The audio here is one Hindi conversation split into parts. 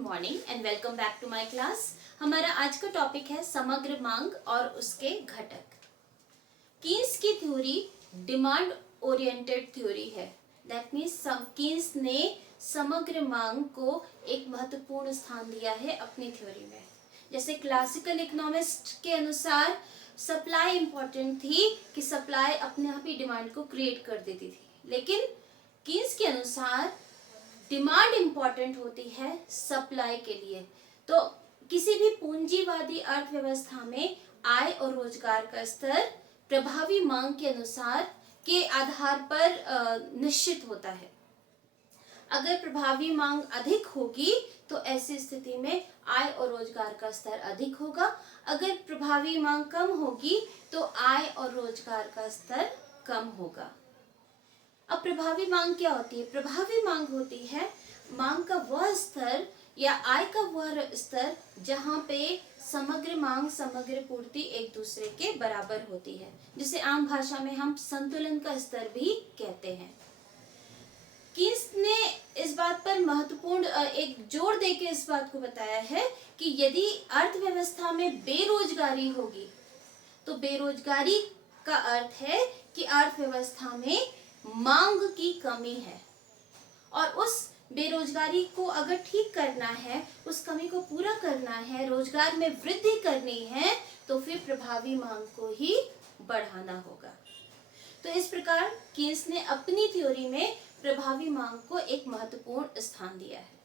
Morning and welcome back to my class. हमारा आज का टॉपिक है समग्र मांग और उसके घटक। कीन्स की थ्योरी डिमांड ओरिएंटेड थ्योरी है। दैट मीन्स कीन्स ने समग्र मांग को एक महत्वपूर्ण स्थान दिया है अपनी थ्योरी में। जैसे क्लासिकल इकोनॉमिस्ट के अनुसार सप्लाई इंपॉर्टेंट थी कि सप्लाई अपने आप ही डिमांड को क्रिएट कर देती थी, लेकिन कीन्स के अनुसार डिमांड इंपॉर्टेंट होती है सप्लाई के लिए। तो किसी भी पूंजीवादी अर्थव्यवस्था में आय और रोजगार का स्तर प्रभावी मांग के अनुसार के आधार पर निश्चित होता है। अगर प्रभावी मांग अधिक होगी तो ऐसी स्थिति में आय और रोजगार का स्तर अधिक होगा। अगर प्रभावी मांग कम होगी तो आय और रोजगार का स्तर कम होगा। अब प्रभावी मांग क्या होती है? प्रभावी मांग होती है मांग का वह स्तर या आय का वह स्तर जहां पे समग्र मांग समग्र पूर्ति एक दूसरे के बराबर होती है, जिसे आम भाषा में हम संतुलन का स्तर भी कहते हैं। कीन्स ने इस बात पर महत्वपूर्ण एक जोर देके इस बात को बताया है कि यदि अर्थव्यवस्था में बेरोजगारी होगी तो बेरोजगारी का अर्थ है कि अर्थव्यवस्था में मांग की कमी है, और उस बेरोजगारी को अगर ठीक करना है, उस कमी को पूरा करना है, रोजगार में वृद्धि करनी है, तो फिर प्रभावी मांग को ही बढ़ाना होगा। तो इस प्रकार कीन्स ने अपनी थ्योरी में प्रभावी मांग को एक महत्वपूर्ण स्थान दिया है।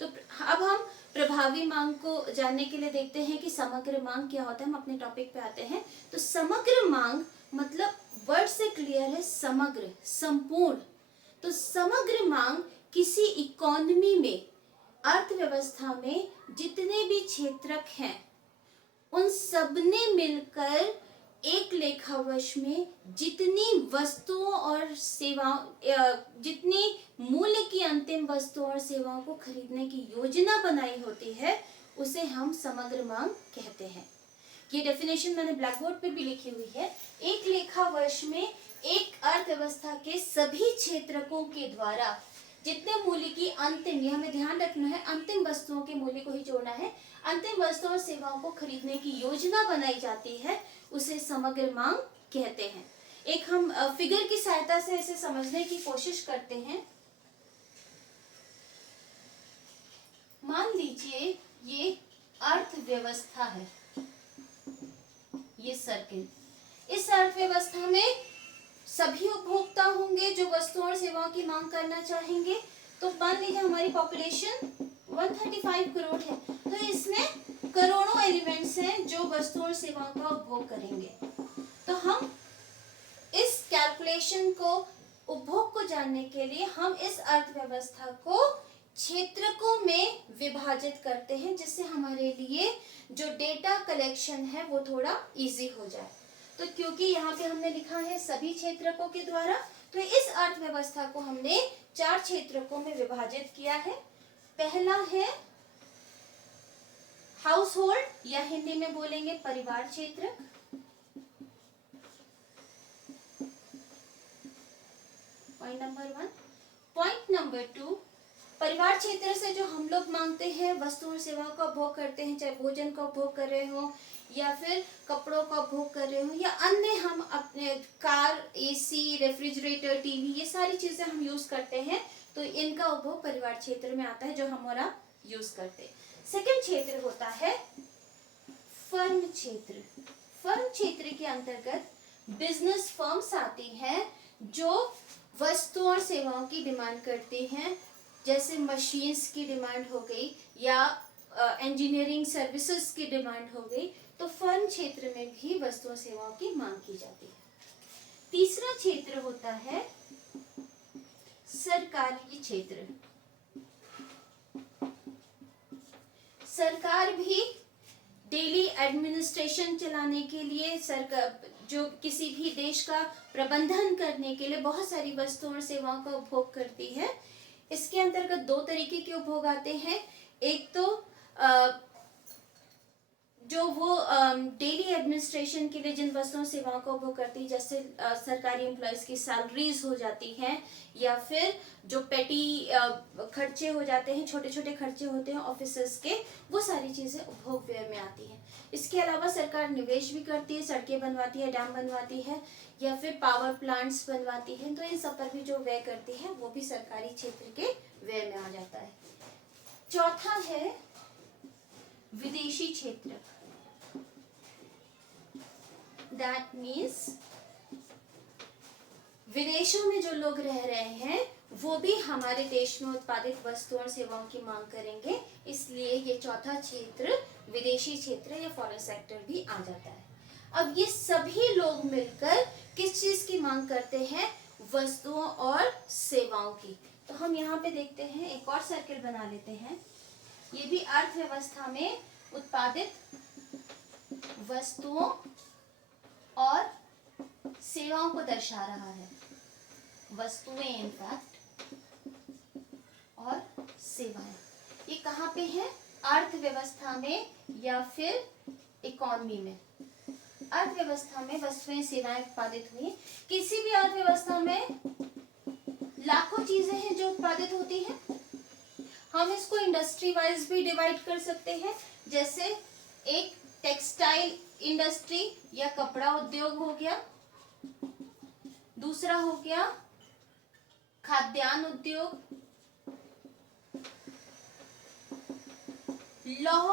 तो अब हम प्रभावी मांग को जानने के लिए देखते हैं कि समग्र मांग क्या होता है। हम अपने टॉपिक पे आते हैं। तो समग्र मांग मतलब वर्ड से क्लियर है समग्र, संपूर्ण। तो समग्र मांग किसी इकोनॉमी में, अर्थव्यवस्था में जितने भी क्षेत्रक हैं उन सबने मिलकर एक लेखावर्ष में जितनी वस्तुओं और सेवाओं, जितनी मूल्य की अंतिम वस्तुओं और सेवाओं को खरीदने की योजना बनाई होती है, उसे हम समग्र मांग कहते हैं। ये डेफिनेशन मैंने ब्लैक बोर्ड पे भी लिखी हुई है। एक लेखा वर्ष में एक अर्थव्यवस्था के सभी क्षेत्रकों के द्वारा जितने मूल्य की अंतिम, यह हमें ध्यान रखना है, अंतिम वस्तुओं के मूल्य को ही जोड़ना है, अंतिम वस्तुओं और सेवाओं को खरीदने की योजना बनाई जाती है, उसे समग्र मांग कहते हैं। एक हम फिगर की सहायता से इसे समझने की कोशिश करते हैं। मान लीजिए ये अर्थव्यवस्था है, ये सर्किल। इस अर्थव्यवस्था में सभी उपभोक्ता होंगे जो वस्तुओं और सेवाओं की मांग करना चाहेंगे। तो मान लीजिए हमारी पॉपुलेशन 135 करोड़ है, तो इसमें करोड़ों एलिमेंट्स हैं जो वस्तुओं और सेवाओं का उपभोग करेंगे। तो हम इस कैलकुलेशन को, उपभोग को जानने के लिए हम इस अर्थव्यवस्था को क्षेत्रकों में विभाजित करते हैं, जिससे हमारे लिए जो डेटा कलेक्शन है वो थोड़ा इजी हो जाए। तो क्योंकि यहाँ पे हमने लिखा है सभी क्षेत्रकों के द्वारा, तो इस अर्थव्यवस्था को हमने 4 क्षेत्रकों में विभाजित किया है। पहला है हाउस होल्ड, या हिंदी में बोलेंगे परिवार क्षेत्र। Point number 1। पॉइंट नंबर 2, परिवार क्षेत्र से जो हम लोग मांगते हैं, वस्तुओं और सेवाओं का उपभोग करते हैं, चाहे भोजन का उपभोग कर रहे हो या फिर कपड़ों का उपभोग कर रहे हो या अन्य, हम अपने कार, एसी, रेफ्रिजरेटर, टीवी, ये सारी चीजें हम यूज करते हैं, तो इनका उपभोग परिवार क्षेत्र में आता है जो हमारा यूज करते हैं। सेकंड क्षेत्र होता है फर्म क्षेत्र। फर्म क्षेत्र के अंतर्गत बिजनेस फर्म्स आती हैं जो वस्तुओं और सेवाओं की डिमांड करती हैं, जैसे मशीन्स की डिमांड हो गई या इंजीनियरिंग सर्विसेज की डिमांड हो गई। तो फर्म क्षेत्र में भी वस्तुओं सेवाओं की मांग की जाती है। तीसरा क्षेत्र होता है सरकारी क्षेत्र। सरकार भी डेली एडमिनिस्ट्रेशन चलाने के लिए, सरकार जो किसी भी देश का प्रबंधन करने के लिए बहुत सारी वस्तुओं और सेवाओं का उपभोग करती है। इसके अंतर्गत 2 तरीके के उपभोग आते हैं। एक तो जो वो डेली एडमिनिस्ट्रेशन के लिए जिन वस्तुओं सेवाओं का उपभोग करती है, जैसे सरकारी एम्प्लॉयज की सैलरीज हो जाती हैं, या फिर जो पेटी खर्चे हो जाते हैं, छोटे छोटे खर्चे होते हैं ऑफिसर्स के, वो सारी चीजें उपभोग व्यय में आती हैं। इसके अलावा सरकार निवेश भी करती है, सड़कें बनवाती है, डैम बनवाती है, या फिर पावर प्लांट्स बनवाती है। तो इन सब पर भी जो व्यय करती है वो भी सरकारी क्षेत्र के व्यय में आ जाता है। चौथा है विदेशी क्षेत्र। दैट मीन्स विदेशों में जो लोग रह रहे हैं वो भी हमारे देश में उत्पादित वस्तुओं और सेवाओं की मांग करेंगे, इसलिए ये चौथा क्षेत्र विदेशी क्षेत्र या फॉरेन सेक्टर भी आ जाता है। अब ये सभी लोग मिलकर किस चीज की मांग करते हैं? वस्तुओं और सेवाओं की। तो हम यहाँ पे देखते हैं, एक और सर्किल बना लेते हैं। ये भी अर्थव्यवस्था में उत्पादित वस्तुओं और सेवाओं को दर्शा रहा है। वस्तुएं इनफैक्ट और सेवाएं, ये कहाँ पे है? अर्थव्यवस्था में या फिर इकोनॉमी में। अर्थव्यवस्था में वस्तुएं सेवाएं उत्पादित हुई। किसी भी अर्थव्यवस्था में लाखों चीजें हैं जो उत्पादित होती हैं। हम इसको इंडस्ट्री वाइज भी डिवाइड कर सकते हैं, जैसे एक टेक्सटाइल इंडस्ट्री या कपड़ा उद्योग हो गया, दूसरा हो गया खाद्यान्न उद्योग, लौह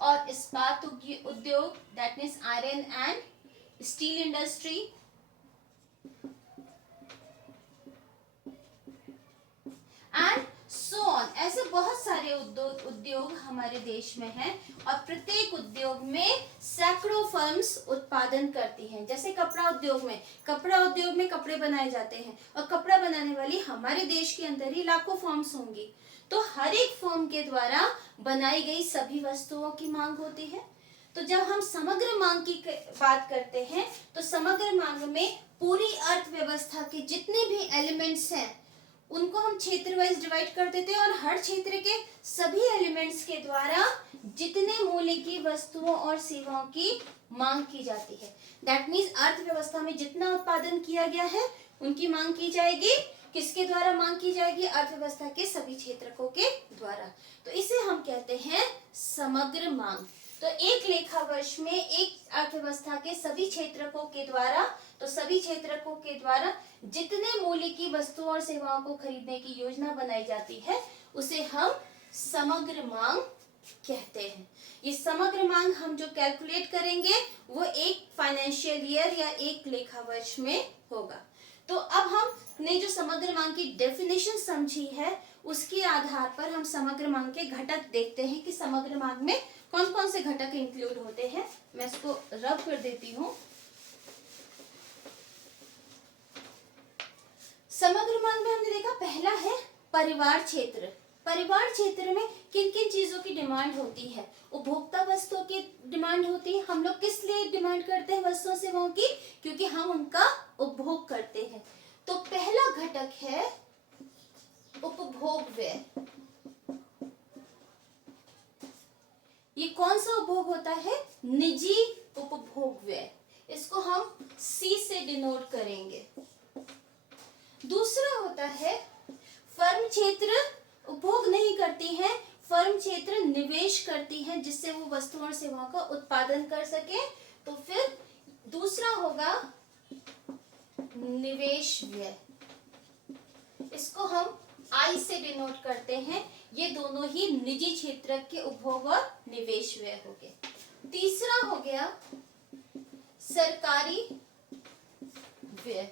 और इस्पात उद्योग, that means iron and steel industry, and so on. ऐसे बहुत सारे उद्योग हमारे देश में हैं और प्रत्येक उद्योग में सैकड़ों फर्म्स उत्पादन करती हैं। जैसे कपड़ा उद्योग में कपड़े बनाए जाते हैं और कपड़ा बनाने वाली हमारे देश के अंदर ही लाखों फर्म्स होंगी। तो हर एक फर्म के द्वारा बनाई गई सभी वस्तुओं की मांग होती है। तो जब हम समग्र मांग की बात करते हैं तो समग्र मांग में पूरी अर्थव्यवस्था के जितने भी एलिमेंट्स हैं उनको हम क्षेत्र वाइज डिवाइड कर देते हैं और हर क्षेत्र के सभी एलिमेंट्स के द्वारा जितने मूल्य की वस्तुओं और सेवाओं की मांग की जाती है, दैट मीन्स अर्थव्यवस्था में जितना उत्पादन किया गया है उनकी मांग की जाएगी। किसके द्वारा मांग की जाएगी? अर्थव्यवस्था के सभी क्षेत्रकों के द्वारा। तो इसे हम कहते हैं समग्र मांग। तो एक लेखा वर्ष में एक अर्थव्यवस्था के सभी क्षेत्रकों के द्वारा, तो सभी क्षेत्रकों के द्वारा जितने मूल्य की वस्तुओं और सेवाओं को खरीदने की योजना बनाई जाती है उसे हम समग्र मांग कहते हैं। ये समग्र मांग हम जो कैलकुलेट करेंगे वो एक फाइनेंशियल ईयर या एक लेखा वर्ष में होगा। तो अब हमने जो समग्र मांग की डेफिनेशन समझी है उसके आधार पर हम समग्र मांग के घटक देखते हैं कि समग्र मांग में कौन कौन से घटक इंक्लूड होते हैं। मैं इसको रब कर देती हूँ। समग्र मांग में हमने देखा पहला है परिवार क्षेत्र। परिवार क्षेत्र में किन किन चीजों की डिमांड होती है? उपभोक्ता वस्तुओं की डिमांड होती है। हम लोग किस लिए डिमांड करते हैं वस्तुओं सेवाओं की? क्योंकि हम उनका उपभोग करते हैं। तो पहला घटक है उपभोग व्यय। ये कौन सा उपभोग होता है? निजी उपभोग व्यय। इसको हम C से डिनोट करेंगे। दूसरा होता है फर्म क्षेत्र उपभोग नहीं करती है, फर्म क्षेत्र निवेश करती है जिससे वो वस्तुओं और सेवाओं का उत्पादन कर सके। तो फिर दूसरा होगा निवेश व्यय। इसको हम I से डिनोट करते हैं। ये दोनों ही निजी क्षेत्र के उपभोग और निवेश व्यय हो गए। तीसरा हो गया सरकारी व्यय।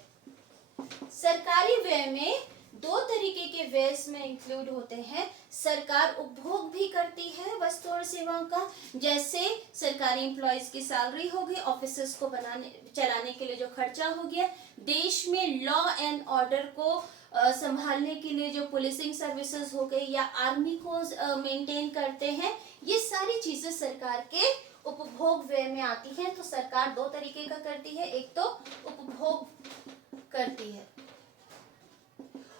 सरकारी व्यय में दो तरीके के व्यय इसमें इंक्लूड होते हैं। सरकार उपभोग भी करती है वस्तुओं और सेवाओं का, जैसे सरकारी एम्प्लॉयज की सैलरी हो गई, ऑफिसर्स को चलाने के लिए जो खर्चा हो गया, देश में लॉ एंड ऑर्डर को संभालने के लिए जो पुलिसिंग सर्विसेज हो गई या आर्मी को मेंटेन करते हैं, ये सारी चीजें सरकार के उपभोग व्यय में आती हैं। तो सरकार दो तरीके का करती है, एक तो उपभोग करती है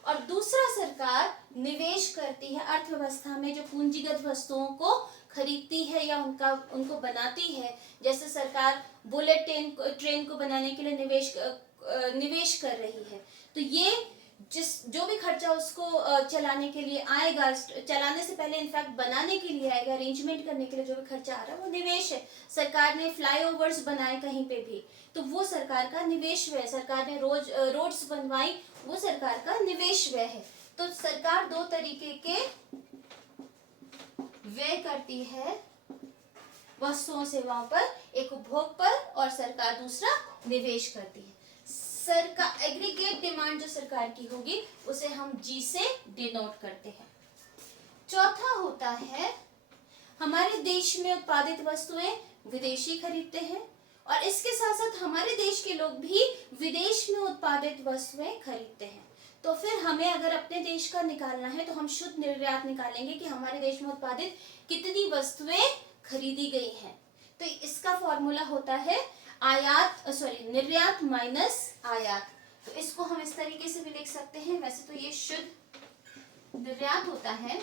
और दूसरा सरकार निवेश करती है। अर्थव्यवस्था में जो पूंजीगत वस्तुओं को खरीदती है या उनको बनाती है, जैसे सरकार बुलेट ट्रेन को बनाने के लिए निवेश कर रही है, तो ये जो भी खर्चा उसको चलाने के लिए आएगा, चलाने से पहले इनफैक्ट बनाने के लिए आएगा, अरेंजमेंट करने के लिए जो भी खर्चा आ रहा है वो निवेश है। सरकार ने फ्लाईओवर्स बनाए कहीं पे भी, तो वो सरकार का निवेश व्यय। सरकार ने रोड्स बनवाई, वो सरकार का निवेश व्यय है। तो सरकार दो तरीके के व्यय करती है वस्तुओं सेवाओं पर, एक उपभोग पर और सरकार दूसरा निवेश करती है। सरकार एग्रीगेट डिमांड जो सरकार की होगी उसे हम जी से डिनोट करते हैं। चौथा होता है हमारे देश में उत्पादित वस्तुएं विदेशी खरीदते हैं, और इसके साथ साथ हमारे देश के लोग भी विदेश में उत्पादित वस्तुएं खरीदते हैं। तो फिर हमें अगर अपने देश का निकालना है तो हम शुद्ध निर्यात निकालेंगे कि हमारे देश में उत्पादित कितनी वस्तुएं खरीदी गई हैं। तो इसका फॉर्मूला होता है निर्यात माइनस आयात। तो इसको हम इस तरीके से भी लिख सकते हैं, वैसे तो ये शुद्ध निर्यात होता है,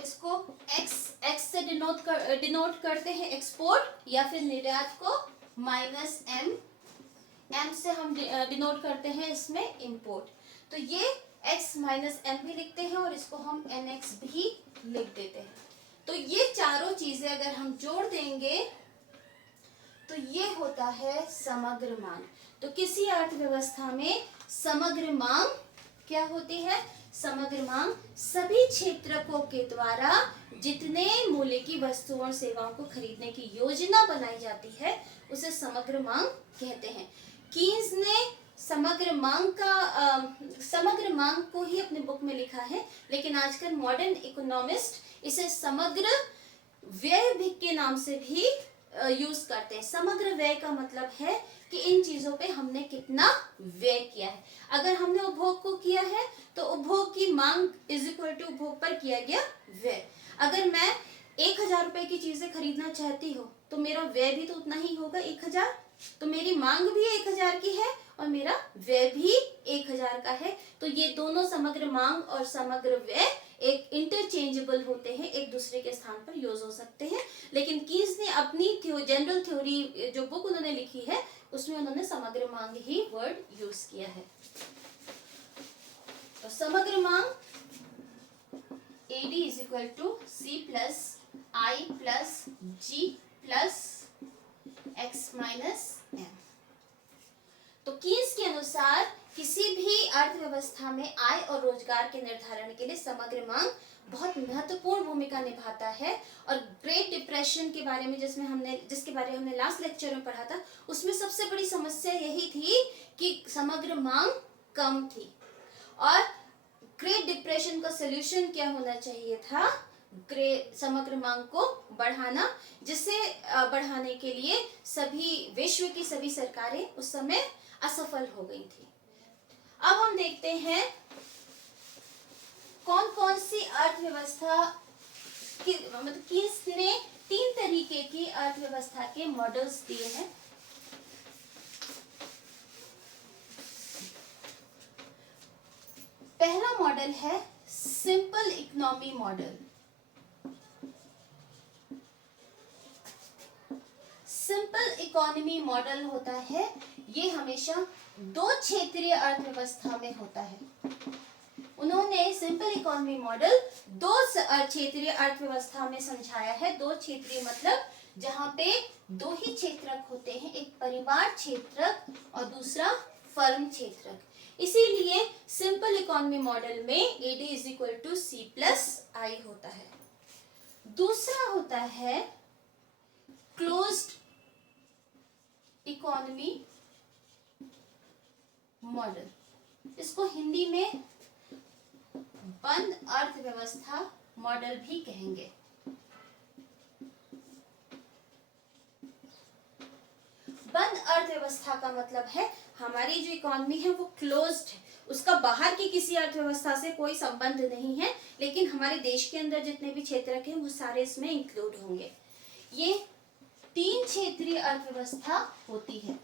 इसको x से डिनोट करते हैं एक्सपोर्ट, या फिर निर्यात को माइनस m से हम डिनोट करते हैं इसमें इंपोर्ट। तो ये x माइनस m भी लिखते हैं और इसको हम nx भी लिख देते हैं। तो ये चारों चीजें अगर हम जोड़ देंगे तो ये होता है समग्र मांग। तो किसी अर्थव्यवस्था में समग्र मांग क्या होती है? समग्र मांग सभी क्षेत्रकों के द्वारा जितने मूल्य की वस्तुओं और सेवाओं को खरीदने की योजना बनाई जाती है उसे समग्र मांग कहते हैं। कीन्स ने समग्र मांग को ही अपने बुक में लिखा है, लेकिन आजकल मॉडर्न इकोनॉमिस्ट इसे समग्र व्यय भी के नाम से भी यूज करते हैं। समग्र व्यय का मतलब है कि इन चीजों पे हमने कितना व्यय किया है। अगर हमने उपभोग को किया है तो उपभोग की मांग इज इक्वल टू उपभोग पर किया गया व्यय। अगर मैं 1000 रुपए की चीजें खरीदना चाहती हूँ तो मेरा व्यय भी तो उतना ही होगा, 1000। तो मेरी मांग भी 1000 की है और मेरा व्यय भी 1000 का है। तो ये दोनों समग्र मांग और समग्र व्यय एक इंटरचेंजेबल होते हैं, एक दूसरे के स्थान पर यूज हो सकते हैं। लेकिन कीन्स ने अपनी जनरल थ्योरी जो बुक उन्होंने लिखी है उसमें उन्होंने समग्र मांग ही वर्ड यूज किया है। तो समग्र मांग AD is equal to C plus I plus G plus X minus M। तो कीन्स के अनुसार किसी भी अर्थव्यवस्था में आय और रोजगार के निर्धारण के लिए समग्र मांग बहुत महत्वपूर्ण भूमिका निभाता है। और ग्रेट डिप्रेशन के बारे में जिसके बारे में हमने लास्ट लेक्चर में पढ़ा था, उसमें सबसे बड़ी समस्या यही थी कि समग्र मांग कम थी। और ग्रेट डिप्रेशन का सलूशन क्या होना चाहिए था? समग्र मांग को बढ़ाना, जिसे बढ़ाने के लिए विश्व की सभी सरकारें उस समय असफल हो गई थी। अब हम देखते हैं कौन कौन सी अर्थव्यवस्था की कीन्स ने 3 तरीके की अर्थव्यवस्था के मॉडल्स दिए हैं। पहला मॉडल है simple economy model. Simple economy model होता है, ये हमेशा 2 क्षेत्रीय अर्थव्यवस्था में होता है। उन्होंने सिंपल इकोनॉमी मॉडल 2 क्षेत्रीय अर्थव्यवस्था में समझाया है। 2 क्षेत्रीय मतलब जहां पे 2 ही क्षेत्रक होते हैं, एक परिवार क्षेत्रक और दूसरा फर्म क्षेत्रक। इसीलिए सिंपल इकोनॉमी मॉडल में AD is equal to C plus I होता है। दूसरा होता है क्लोज्ड इकोनॉमी मॉडल, इसको हिंदी में बंद अर्थव्यवस्था मॉडल भी कहेंगे। बंद अर्थव्यवस्था का मतलब है हमारी जो इकोनॉमी है वो क्लोज्ड है, उसका बाहर की किसी अर्थव्यवस्था से कोई संबंध नहीं है, लेकिन हमारे देश के अंदर जितने भी क्षेत्र हैं वो सारे इसमें इंक्लूड होंगे। ये 3 क्षेत्रीय अर्थव्यवस्था होती है।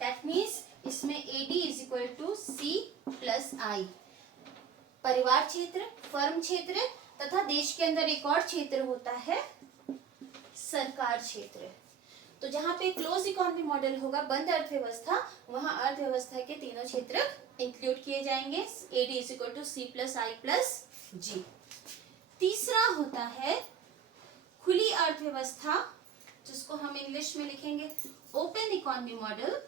दैट मीन्स इसमें AD is equal to C plus I। परिवार क्षेत्र, फर्म क्षेत्र तथा देश के अंदर एक और क्षेत्र होता है सरकार क्षेत्र। तो जहाँ पे क्लोज इकोनॉमी मॉडल होगा, बंद अर्थव्यवस्था, वहां अर्थव्यवस्था के तीनों क्षेत्र इंक्लूड किए जाएंगे, AD is equal to C plus I plus G। तीसरा होता है खुली अर्थव्यवस्था, जिसको हम इंग्लिश में लिखेंगे open economy model.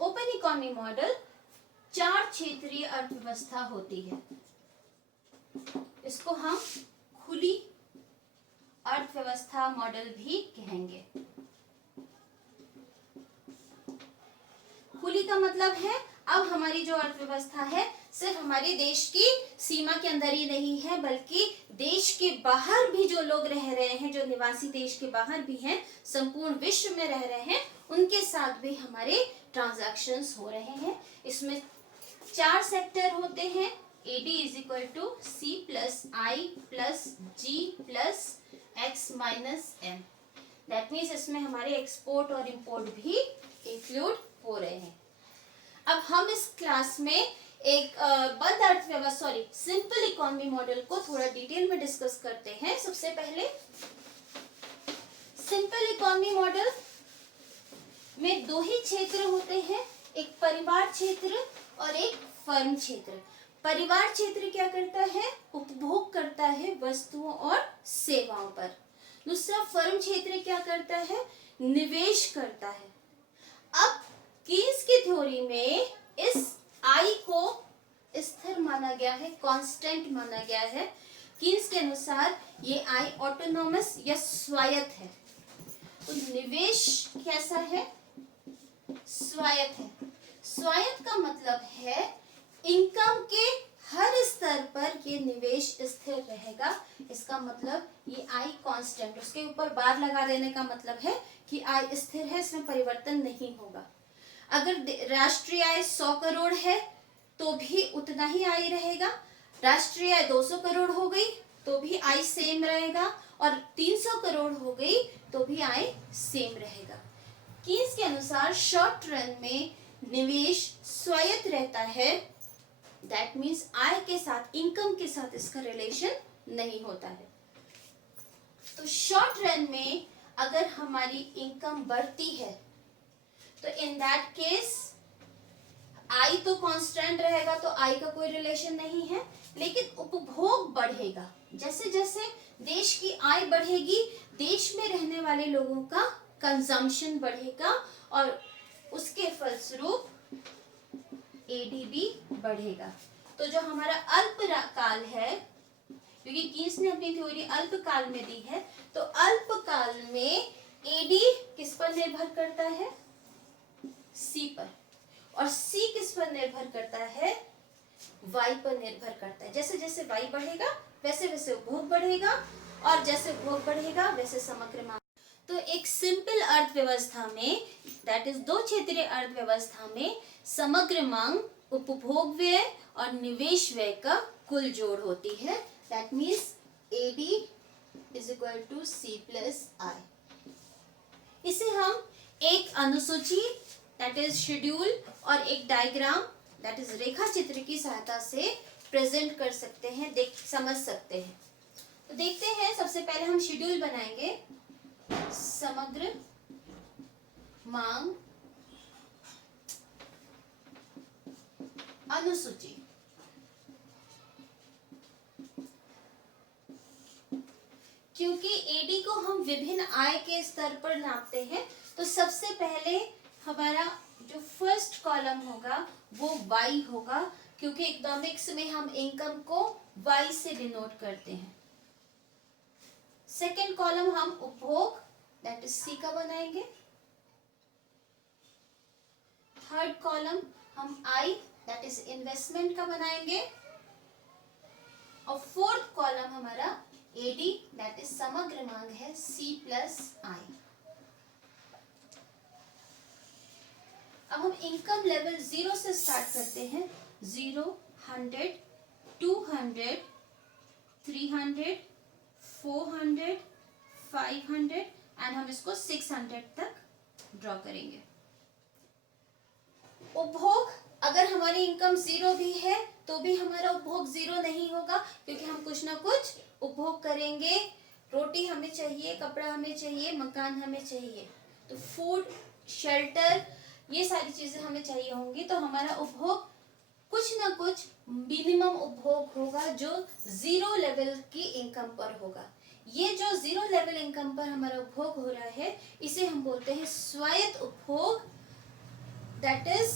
Open economy model 4 क्षेत्रीय अर्थव्यवस्था होती है, इसको हम खुली अर्थव्यवस्था मॉडल भी कहेंगे। खुली का मतलब है अब हमारी जो अर्थव्यवस्था है सिर्फ हमारे देश की सीमा के अंदर ही नहीं है, बल्कि देश के बाहर भी जो लोग रह रहे हैं, जो निवासी देश के बाहर भी हैं, संपूर्ण विश्व में रह रहे हैं, उनके साथ भी हमारे ट्रांजैक्शंस हो रहे हैं। इसमें 4 सेक्टर होते हैं, AD is equal to C plus I plus G plus X minus M। That means इसमें हमारे एक्सपोर्ट और इंपोर्ट भी इंक्लूड हो रहे हैं। अब हम इस क्लास में एक बंद अर्थव्यवस्था सिंपल इकोनॉमी मॉडल को थोड़ा डिटेल में डिस्कस करते हैं। सबसे पहले सिंपल इकोनॉमी मॉडल में 2 ही क्षेत्र होते हैं, एक परिवार क्षेत्र और एक फर्म क्षेत्र। परिवार क्षेत्र क्या करता है? उपभोग करता है वस्तुओं और सेवाओं पर। दूसरा फर्म क्षेत्र क्या करता है? निवेश करता है। अब कीन्स की थ्योरी में इस I को स्थिर माना गया है, कांस्टेंट माना गया है। कीन्स के अनुसार ये I ऑटोनोमस या स्वायत्त है। तो निवेश कैसा है? स्वायत्त है। स्वायत्त का मतलब है इनकम के हर स्तर पर ये निवेश स्थिर रहेगा। इसका मतलब ये I कांस्टेंट, उसके ऊपर बार लगा देने का मतलब है कि I स्थिर है, इसमें परिवर्तन नहीं होगा। अगर राष्ट्रीय आय 100 करोड़ है तो भी उतना ही आय रहेगा। राष्ट्रीय आय 200 करोड़ हो गई तो भी आय सेम रहेगा, और 300 करोड़ हो गई तो भी आय सेम रहेगा। कीन्स के अनुसार शॉर्ट रन में निवेश स्वायत्त रहता है। दैट मीन्स आय के साथ, इनकम के साथ इसका रिलेशन नहीं होता है। तो शॉर्ट रन में अगर हमारी इनकम बढ़ती है तो इन दैट केस आई तो कांस्टेंट रहेगा, तो आई का कोई रिलेशन नहीं है। लेकिन उपभोग बढ़ेगा, जैसे जैसे देश की आय बढ़ेगी, देश में रहने वाले लोगों का कंजम्पशन बढ़ेगा और उसके फलस्वरूप ADB बढ़ेगा। तो जो हमारा अल्पकाल है, क्योंकि कीन्स ने अपनी थ्योरी अल्पकाल में दी है, तो अल्पकाल में AD किस पर निर्भर करता है? C पर। और C किस पर निर्भर करता है? Y पर निर्भर करता है। जैसे जैसे Y बढ़ेगा वैसे वैसे उपभोग बढ़ेगा, और जैसे उपभोग बढ़ेगा वैसे समग्र मांग। तो एक सिंपल अर्थव्यवस्था में, दैट इज 2 क्षेत्रीय अर्थव्यवस्था में, समग्र मांग उपभोग व्यय और निवेश व्यय का कुल जोड़ होती है। That means AD is equal to C plus I। इसे हम एक अनुसूची, दैट इज शेड्यूल, और एक डायग्राम, दैट इज रेखा चित्र की सहायता से प्रेजेंट कर सकते हैं, समझ सकते हैं। तो देखते हैं, सबसे पहले हम शेड्यूल बनाएंगे। समग्र मांग अनुसूची। क्योंकि AD को हम विभिन्न आय के स्तर पर नापते हैं, तो सबसे पहले हमारा जो फर्स्ट कॉलम होगा वो Y होगा, क्योंकि इकोनॉमिक्स में हम इनकम को Y से डिनोट करते हैं। सेकेंड कॉलम हम उपभोग, दैट इज C का बनाएंगे। थर्ड कॉलम हम I, दैट इज इन्वेस्टमेंट का बनाएंगे। और फोर्थ कॉलम हमारा AD, दैट इज समग्र मांग है, C प्लस I। अब हम इनकम लेवल 0 से स्टार्ट करते हैं। 0, 100, 200, 300, 400, 500 एंड हम इसको 600 तक ड्रॉ करेंगे। उपभोग, अगर हमारी इनकम जीरो भी है तो भी हमारा उपभोग जीरो नहीं होगा, क्योंकि हम कुछ ना कुछ उपभोग करेंगे। रोटी हमें चाहिए, कपड़ा हमें चाहिए, मकान हमें चाहिए, तो फूड, शेल्टर, ये सारी चीजें हमें चाहिए होंगी, तो हमारा उपभोग कुछ ना कुछ मिनिमम उपभोग होगा जो जीरो लेवल की इनकम पर होगा। ये जो जीरो लेवल इनकम पर हमारा उपभोग हो रहा है, इसे हम बोलते हैं स्वायत्त उपभोग, that is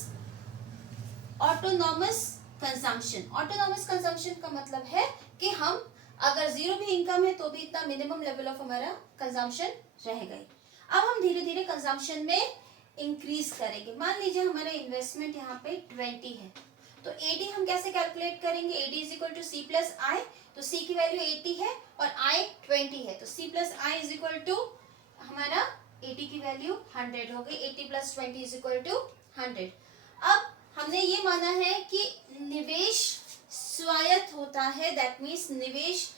autonomous consumption. Autonomous consumption का मतलब है कि हम अगर जीरो भी इनकम है तो भी इतना मिनिमम लेवल ऑफ हमारा कंजम्पशन रहेगा। अब हम धीरे धीरे कंजम्पशन में इंक्रीज करेंगे। मान लीजिए हमारा इन्वेस्टमेंट यहाँ पे 20 है, तो AD हम कैसे कैलकुलेट करेंगे? AD is equal to C plus I, तो C की वैल्यू 80 है और I 20 है, तो C plus I is equal to हमारा 80 की वैल्यू 100 हो गई। 80 प्लस 20 इज इक्वल टू 100। अब हमने ये माना है कि निवेश स्वायत्त होता है, दैट मीन्स निवेश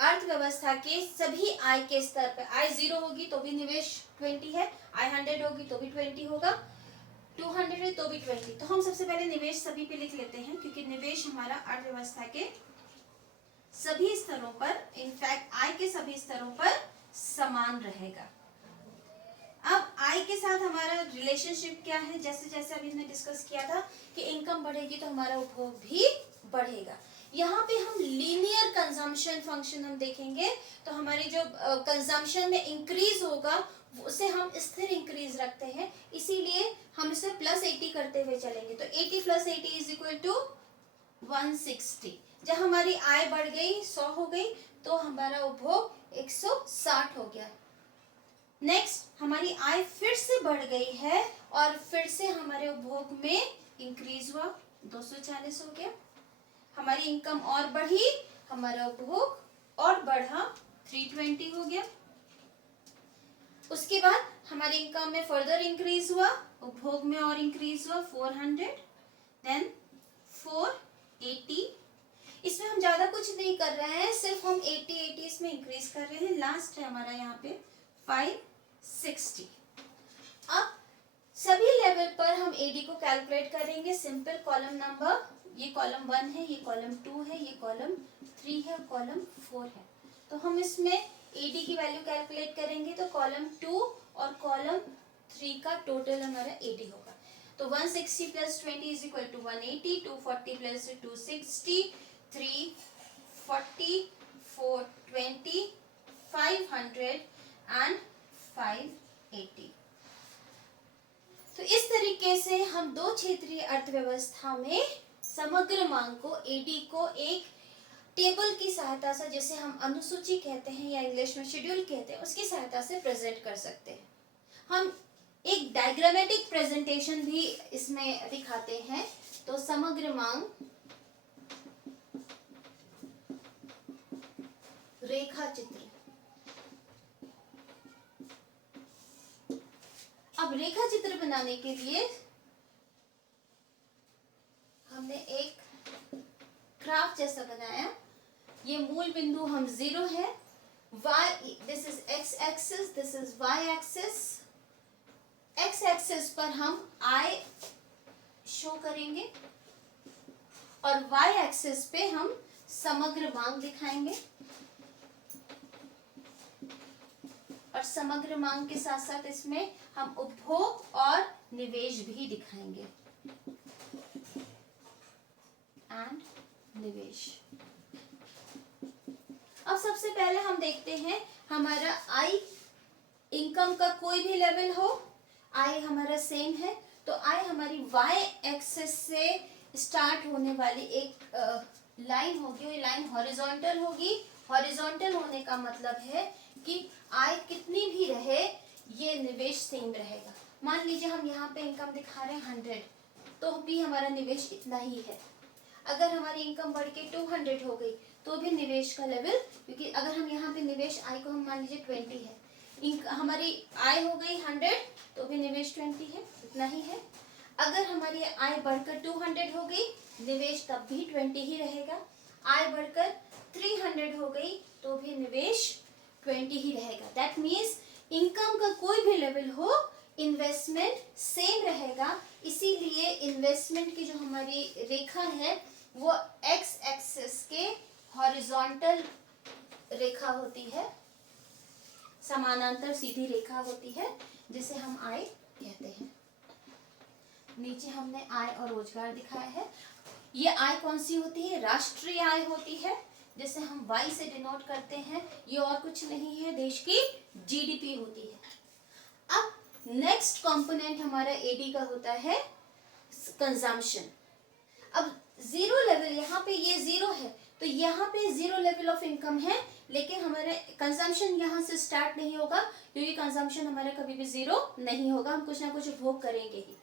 अर्थव्यवस्था के सभी आय के स्तर पर, आय 0 होगी तो भी निवेश 20 है, आय 100 होगी तो भी 20 होगा, 200 है तो भी 20। तो हम सबसे पहले निवेश सभी पे लिख लेते हैं, क्योंकि निवेश हमारा अर्थव्यवस्था के सभी स्तरों पर, इनफैक्ट आय के सभी स्तरों पर समान रहेगा। अब आय के साथ हमारा रिलेशनशिप क्या है? जैसे जैसे अभी हमने डिस्कस किया था कि इनकम बढ़ेगी तो हमारा उपभोग भी बढ़ेगा। यहाँ पे हम लीनियर कंजम्पशन फंक्शन हम देखेंगे, तो हमारी जो कंजम्पशन में इंक्रीज होगा उसे हम स्थिर इंक्रीज रखते हैं, इसीलिए हम इसे प्लस 80 करते हुए चलेंगे। तो 80 प्लस 80 इज इक्वल टू 160। जब हमारी आय बढ़ गई, 100 हो गई, तो हमारा उपभोग 160 हो गया। नेक्स्ट हमारी आय फिर से बढ़ गई है और फिर से हमारे उपभोग में इंक्रीज हुआ, 240 हो गया। हमारी इनकम और बढ़ी, हमारा उपभोग और बढ़ा, 320 हो गया। उसके बाद हमारी इनकम में फर्दर इंक्रीज हुआ, उपभोग में और इंक्रीज हुआ, 400, देन 480। इसमें हम ज्यादा कुछ नहीं कर रहे हैं, सिर्फ हम 80 इसमें इंक्रीज कर रहे हैं। लास्ट है हमारा यहाँ पे 560। अब सभी लेवल पर हम AD को कैलकुलेट करेंगे। सिंपल कॉलम नंबर, ये कॉलम 1 है, ये कॉलम 2 है, ये कॉलम 3 है, कॉलम 4 है, तो हम इसमें AD की वैल्यू कैलकुलेट करेंगे, तो कॉलम 2 और कॉलम 3 का टोटल हमारा AD होगा। तो 160 plus 20 is equal to 180, 240 plus 260, 340, 420, 500 and 580। तो इस तरीके से हम दो क्षेत्रीय अर्थव्यवस्था में समग्र मांग को, AD को एक टेबल की सहायता से, जैसे हम अनुसूची कहते हैं या इंग्लिश में शेड्यूल कहते हैं, उसकी सहायता से प्रेजेंट कर सकते हैं। हम एक डायग्रामेटिक प्रेजेंटेशन भी इसमें दिखाते हैं। तो समग्र मांग रेखा चित्र। अब रेखा चित्र बनाने के लिए हमने एक ग्राफ जैसा बनाया। ये मूल बिंदु हम 0 है, y, this is x axis, this is y axis. x axis पर हम I शो करेंगे और y एक्सिस पे हम समग्र मांग दिखाएंगे, और समग्र मांग के साथ साथ इसमें हम उपभोग और निवेश भी दिखाएंगे, एंड निवेश। अब सबसे पहले हम देखते हैं हमारा आई, इनकम का कोई भी लेवल हो, आई हमारा सेम है, तो आई हमारी y एक्सिस से स्टार्ट होने वाली एक लाइन होगी, ये लाइन हॉरिजॉन्टल होगी। हॉरिजॉन्टल होने का मतलब है कि आय कितनी भी रहे, ये निवेश सेम रहेगा। मान लीजिए हम यहाँ पे इनकम दिखा रहे हैं 100, तो भी हमारा निवेश इतना ही है। अगर हमारी इनकम बढ़ के 200 हो गई तो भी निवेश का लेवल, क्योंकि अगर हम यहाँ पे निवेश आय को हम मान लीजिए 20 है, हमारी आय हो गई 100 तो भी निवेश 20 है, इतना ही है। अगर हमारी आय बढ़कर 200 हो गई, निवेश तब भी 20 ही रहेगा। आय बढ़कर 300 हो गई तो भी निवेश 20 ही रहेगा। दैट मीन्स इनकम का कोई भी लेवल हो, इन्वेस्टमेंट सेम रहेगा, था, इसीलिए इन्वेस्टमेंट की जो हमारी रेखा है वो एक्स एक्सिस के हॉरिजॉन्टल रेखा होती है, समानांतर सीधी रेखा होती है, जिसे हम आय कहते हैं। नीचे हमने आय और रोजगार दिखाया है। ये आय कौन सी होती है? राष्ट्रीय आय होती है, जिसे हम वाई से डिनोट करते हैं। ये और कुछ नहीं है, देश की जीडीपी होती है। अब नेक्स्ट कंपोनेंट हमारा एडी का होता है कंजम्पशन। अब जीरो लेवल, यहाँ पे ये जीरो है तो यहाँ पे जीरो लेवल ऑफ इनकम है, लेकिन हमारा कंजम्पशन यहाँ से स्टार्ट नहीं होगा, क्योंकि कंजम्पशन हमारा कभी भी जीरो नहीं होगा, हम कुछ ना कुछ उपभोग करेंगे ही।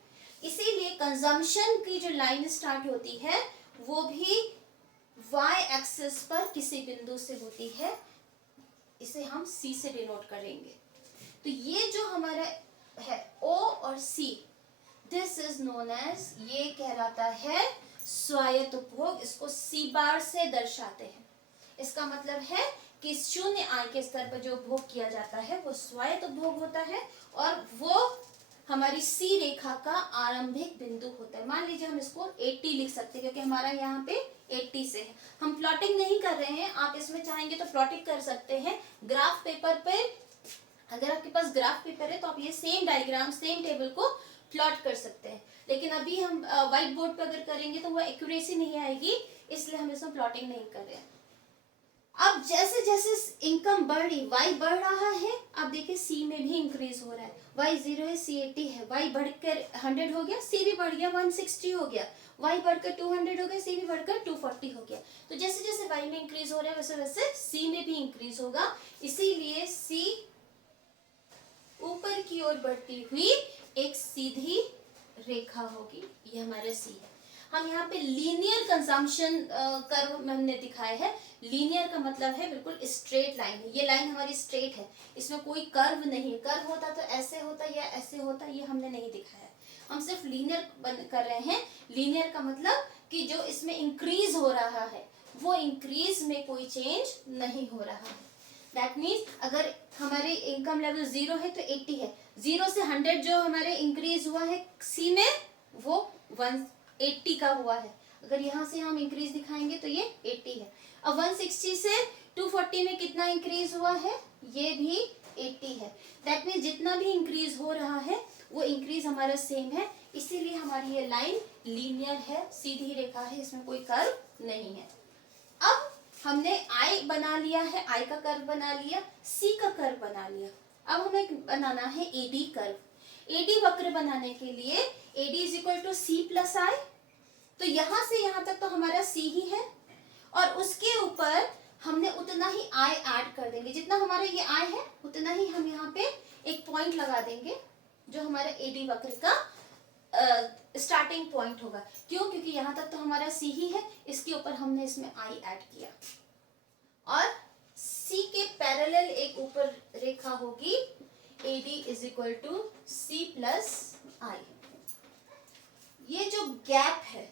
इसीलिए कंजम्पशन की जो लाइन स्टार्ट होती है वो भी वाई एक्सिस पर किसी बिंदु से होती है, इसे हम सी से डिनोट करेंगे। तो ये जो हमारा है ओ और सी, दिस इज नोन एज, ये कहलाता है स्वायत्त उपभोग। इसको सी बार से दर्शाते हैं। इसका मतलब है कि शून्य आय के स्तर पर जो उपभोग किया जाता है वो स्वायत्त उपभोग होता है, और वो हमारी सी रेखा का आरंभिक बिंदु होता है। मान लीजिए हम इसको 80 लिख सकते हैं, क्योंकि हमारा यहाँ पे 80 से है। हम प्लॉटिंग नहीं कर रहे हैं, आप इसमें चाहेंगे तो प्लॉटिंग कर सकते हैं ग्राफ पेपर पे। अगर आपके पास ग्राफ पेपर है तो आप ये सेम डायग्राम, सेम टेबल को प्लॉट कर सकते हैं, लेकिन अभी हम व्हाइट बोर्ड पे अगर करेंगे तो वो एक्यूरेसी नहीं आएगी, इसलिए हम इसमें प्लॉटिंग नहीं कर रहे हैं। अब जैसे जैसे इनकम बढ़ रही, वाई बढ़ रहा है, अब देखिए सी में भी इंक्रीज हो रहा है। वाई 0 है, सी 80 है, वाई बढ़कर 100 हो गया, सी भी बढ़ गया 160 हो गया, वाई बढ़कर 200 हो गया, सी भी बढ़कर 240 हो गया। तो जैसे जैसे वाई में इंक्रीज हो रहा है वैसे वैसे सी में भी इंक्रीज होगा, इसीलिए सी ऊपर की ओर बढ़ती हुई एक सीधी रेखा होगी, ये हमारा सी है। हम यहाँ पे लीनियर कंजम्पशन कर्व हमने दिखाया है। लीनियर का मतलब है बिल्कुल स्ट्रेट लाइन है, ये लाइन हमारी स्ट्रेट है, इसमें कोई कर्व नहीं। कर्व होता तो ऐसे होता या ऐसे होता, ये हमने नहीं दिखाया। हम सिर्फ लीनियर कर रहे हैं। लीनियर का मतलब कि जो इसमें इंक्रीज हो रहा है वो इंक्रीज में कोई चेंज नहीं हो रहा है। दैट मीन्स अगर हमारे इनकम लेवल 0 है तो 80 है, 0 से 100 जो हमारे इंक्रीज हुआ है सी में वो 180 का हुआ है। अगर यहाँ से हम इंक्रीज दिखाएंगे तो ये 80 है। अब 160 से 240 में कितना इंक्रीज हुआ है? ये भी 80 है। दैट मीन्स जितना भी इंक्रीज हो रहा है वो इंक्रीज हमारा सेम है, इसीलिए हमारी ये लाइन लीनियर है, सीधी रेखा है, इसमें कोई कर्व नहीं है। अब हमने आई बना लिया है, आई का कर्व बना लिया, सी का कर्व बना लिया। अब हमें बनाना है एडी कर्व। एडी वक्र बनाने के लिए AD is equal to C plus I, तो यहां से यहां तक तो हमारा सी ही है, और उसके ऊपर हमने उतना ही आई ऐड कर देंगे। जितना हमारा ये आई है उतना ही हम यहाँ पे एक पॉइंट लगा देंगे, जो हमारा एडी वक्र का स्टार्टिंग पॉइंट होगा। क्यों? क्योंकि यहाँ तक तो हमारा सी ही है, इसके ऊपर हमने इसमें आई ऐड किया, और सी के पैरेलल एक ऊपर रेखा होगी, AD is equal to C plus I. ये जो गैप है,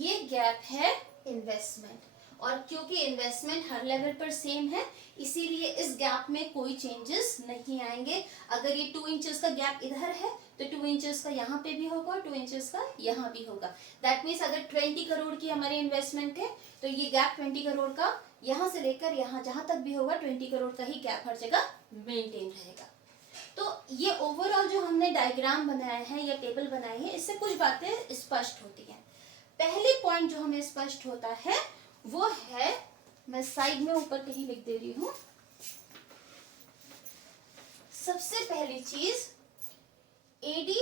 ये गैप है इन्वेस्टमेंट, और क्योंकि इन्वेस्टमेंट हर लेवल पर सेम है इसीलिए इस गैप में कोई चेंजेस नहीं आएंगे। अगर ये 2 इंचेस का गैप इधर है तो 2 इंचेस का यहाँ पे भी होगा, 2 इंचेस का यहाँ भी होगा। दैट मीन्स अगर 20 करोड़ की हमारी इन्वेस्टमेंट है तो ये गैप 20 करोड़ का यहाँ से लेकर यहाँ जहां तक भी होगा 20 करोड़ का ही गैप हर जगह मेंटेन रहेगा। तो ये ओवरऑल जो हमने डायग्राम बनाया है या टेबल बनाई है, इससे कुछ बातें स्पष्ट होती हैं। पहले पॉइंट जो हमें स्पष्ट होता है वो है, मैं साइड में ऊपर कहीं लिख दे रही हूं। सबसे पहली चीज AD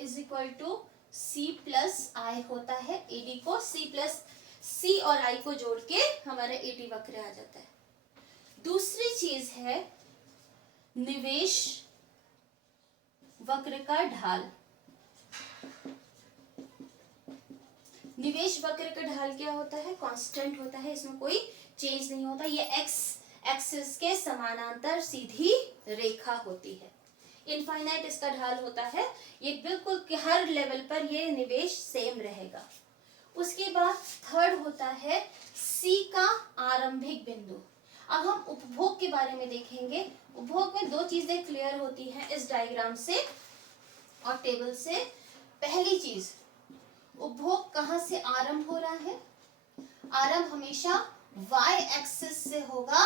is equal to C plus I होता है। एडी को सी प्लस सी और आई को जोड़ के हमारा एडी वक्र आ जाता है। दूसरी चीज है निवेश वक्र का ढाल। निवेश वक्र का ढाल क्या होता है? कांस्टेंट होता है, इसमें कोई चेंज नहीं होता। ये एक्स एक्सिस के समानांतर सीधी रेखा होती है, इनफाइनाइट इसका ढाल होता है। ये बिल्कुल हर लेवल पर ये निवेश सेम रहेगा। उसके बाद थर्ड होता है सी का आरंभिक बिंदु। अब हम उपभोग के बारे में देखेंगे। उपभोग में 2 चीजें क्लियर होती हैं इस डायग्राम से और टेबल से। पहली चीज, उपभोग कहाँ से आरंभ हो रहा है? आरंभ हमेशा y एक्सिस से होगा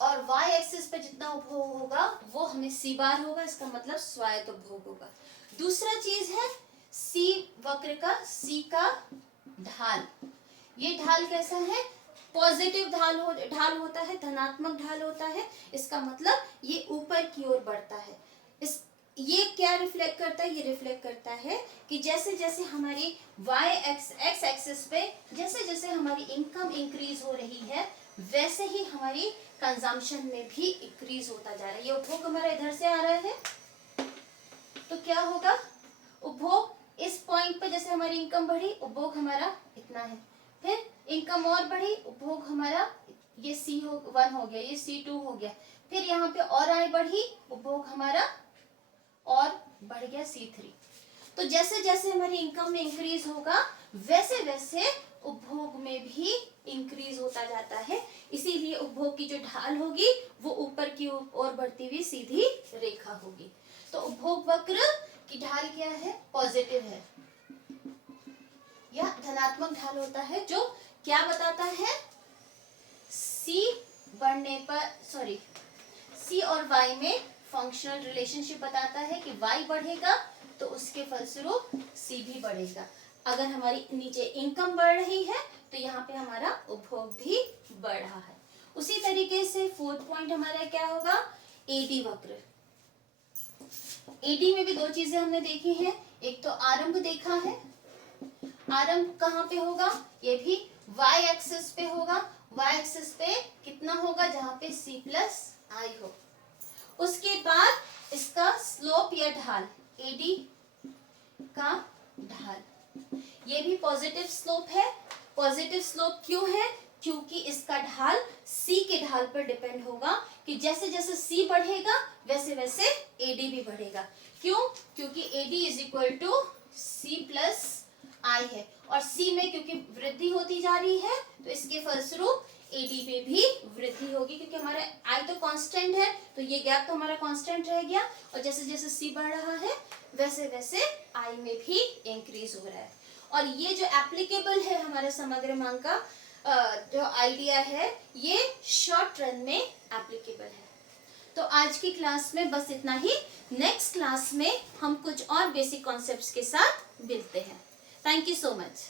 और y एक्सिस पे जितना उपभोग होगा वो हमें c बार होगा, इसका मतलब स्वायत्त उपभोग होगा। दूसरा चीज है c वक्र का c का ढाल। ये ढाल कैसा है? पॉजिटिव ढाल होता है, धनात्मक ढाल होता है, इसका मतलब ये ऊपर की ओर बढ़ता है। ये क्या रिफ्लेक्ट करता है? ये रिफ्लेक्ट करता है कि जैसे जैसे हमारी एक्स एक्सिस पे जैसे जैसे हमारी इनकम इंक्रीज हो रही है वैसे ही हमारी कंजम्पशन में भी इंक्रीज होता जा रहा है। ये उपभोग हमारा इधर से आ रहा है तो क्या होगा? उपभोग इस पॉइंट पे जैसे हमारी इनकम बढ़ी, उपभोग हमारा इतना है, फिर इनकम और बढ़ी, उपभोग हमारा ये C1 हो गया, ये C2 हो गया, फिर यहाँ पे और आय बढ़ी, उपभोग हमारा और बढ़ गया C3। तो जैसे जैसे हमारी इनकम में इंक्रीज होगा वैसे वैसे उपभोग में भी इंक्रीज होता जाता है। इसीलिए उपभोग की जो ढाल होगी वो ऊपर की ओर बढ़ती हुई सीधी रेखा होगी। तो उपभोग वक्र की ढाल क्या है? पॉजिटिव है या धनात्मक ढाल होता है, जो क्या बताता है? C बढ़ने पर C और Y में फंक्शनल रिलेशनशिप बताता है कि Y बढ़ेगा तो उसके फलस्वरूप C भी बढ़ेगा। अगर हमारी नीचे इनकम बढ़ रही है तो यहाँ पे हमारा उपभोग भी बढ़ रहा है। उसी तरीके से फोर्थ पॉइंट हमारा क्या होगा? AD वक्र। AD में भी दो चीजें हमने देखी हैं, एक तो आरंभ देखा है। आरंभ कहाँ पे होगा? ये भी y एक्सिस पे होगा। y एक्सिस पे कितना होगा? जहाँ पे C प्लस आई हो। उसके बाद इसका स्लोप या ढाल, AD का ढाल, ये भी पॉजिटिव स्लोप है। पॉजिटिव स्लोप क्यों है? क्योंकि इसका ढाल C के ढाल पर डिपेंड होगा कि जैसे जैसे C बढ़ेगा वैसे वैसे AD भी बढ़ेगा। क्यों? क्योंकि AD is equal to C plus I है और C में क्योंकि वृद्धि होती जा रही है तो इसके फलस्वरूप AD में भी वृद्धि होगी, क्योंकि हमारा I तो कांस्टेंट है तो ये गैप तो हमारा कांस्टेंट रह गया और जैसे जैसे C बढ़ रहा है वैसे वैसे I में भी इंक्रीज हो रहा है। और ये जो एप्लीकेबल है हमारे समग्र मांग का जो आइडिया है ये शॉर्ट रन में एप्लीकेबल है। तो आज की क्लास में बस इतना ही। नेक्स्ट क्लास में हम कुछ और बेसिक कॉन्सेप्ट्स के साथ मिलते हैं। Thank you so much.